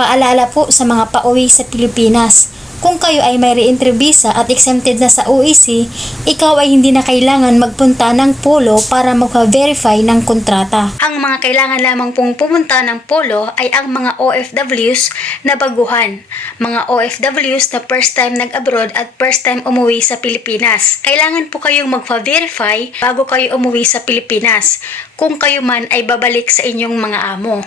Paalala po sa mga pauwi sa Pilipinas. Kung kayo ay may re-entry visa at exempted na sa OEC, ikaw ay hindi na kailangan magpunta ng polo para magpa-verify ng kontrata. Ang mga kailangan lamang pong pumunta ng polo ay ang mga OFWs na baguhan. Mga OFWs na first time nag-abroad at first time umuwi sa Pilipinas. Kailangan po kayong magpa-verify bago kayo umuwi sa Pilipinas kung kayo man ay babalik sa inyong mga amo.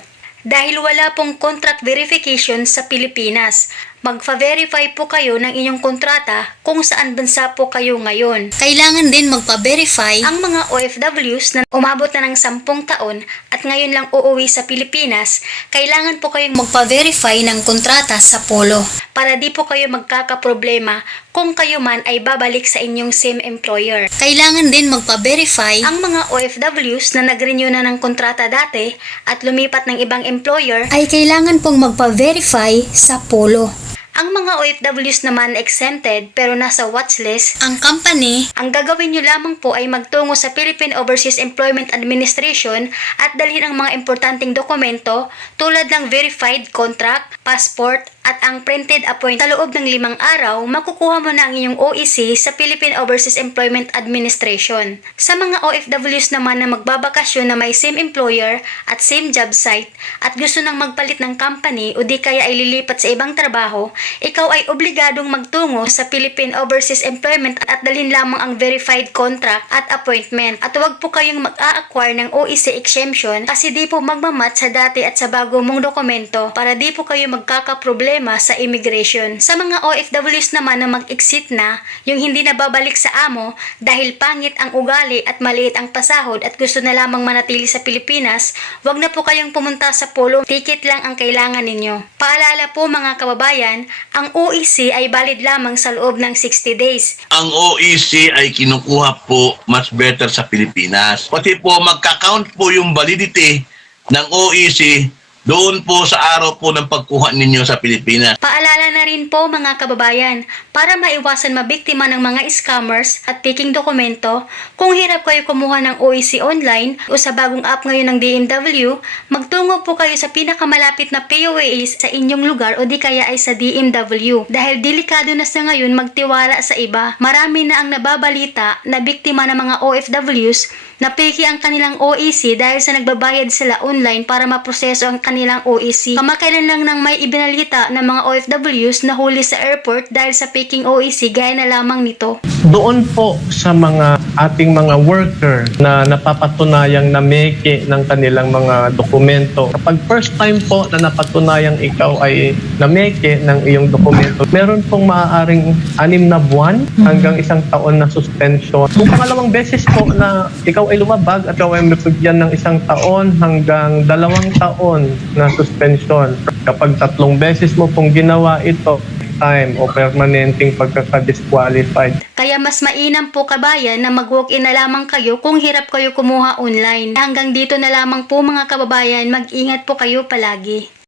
Dahil wala pong contract verification sa Pilipinas, magpa-verify po kayo ng inyong kontrata kung saan bansa po kayo ngayon. Kailangan din magpa-verify ang mga OFWs na umabot na ng 10 taon at ngayon lang uuwi sa Pilipinas. Kailangan po kayong magpa-verify ng kontrata sa polo para di po kayo magkakaproblema kung kayo man ay babalik sa inyong same employer. Kailangan din magpa-verify ang mga OFWs na nag-renew na ng kontrata dati at lumipat ng ibang employer ay kailangan pong magpa-verify sa polo. Ang mga OFWs naman exempted pero nasa watchlist, ang company, ang gagawin nyo lamang po ay magtungo sa Philippine Overseas Employment Administration at dalhin ang mga importanteng dokumento tulad ng verified contract, passport, at ang printed appointment. Sa loob ng 5 araw, makukuha mo na ang inyong OEC sa Philippine Overseas Employment Administration. Sa mga OFWs naman na magbabakasyon na may same employer at same job site at gusto nang magpalit ng company o di kaya ay lilipat sa ibang trabaho, ikaw ay obligadong magtungo sa Philippine Overseas Employment at dalhin lamang ang verified contract at appointment. At huwag po kayong mag-a-acquire ng OEC exemption kasi di po magmamatch sa dati at sa bago mong dokumento para di po kayo magkakaproblema sa immigration. Sa mga OFWs naman na mag-exit na, yung hindi na babalik sa amo dahil pangit ang ugali at maliit ang pasahod at gusto na lamang manatili sa Pilipinas, wag na po kayong pumunta sa polo. Ticket lang ang kailangan ninyo. Paalala po mga kababayan, ang OEC ay valid lamang sa loob ng 60 days. Ang OEC ay kinukuha po much better sa Pilipinas. Pati po magka-count po yung validity ng OEC doon po sa araw po ng pagkuha ninyo sa Pilipinas. Paalala na rin po mga kababayan, para maiwasan mabiktima ng mga scammers at taking dokumento, kung hirap kayo kumuha ng OEC online o sa bagong app ngayon ng DMW, magtungo po kayo sa pinakamalapit na POA sa inyong lugar o di kaya ay sa DMW. Dahil delikado na sa ngayon magtiwala sa iba. Marami na ang nababalita na biktima ng mga OFWs na peki ang kanilang OEC dahil sa nagbabayad sila online para maproseso ang kanilang OEC. Kamakailan lang nang may ibinalita ng mga OFWs na huli sa airport dahil sa peking OEC gaya na lamang nito. Doon po sa mga ating mga worker na napapatunayang nameke ng kanilang mga dokumento. Kapag first time po na napatunayang ikaw ay nameke ng iyong dokumento, meron pong maaaring 6 na buwan hanggang 1 taon na suspension. Kung pangalawang beses po na ikaw ay lumabag at ikaw ay mapigyan ng 1 taon hanggang 2 taon na suspension. Kapag 3 beses mo pong ginawa ito, time o permanenteng pagkaka-disqualified. Kaya mas mainam po kabayan na mag-walk-in na lamang kayo kung hirap kayo kumuha online. Hanggang dito na lamang po mga kababayan, mag-ingat po kayo palagi.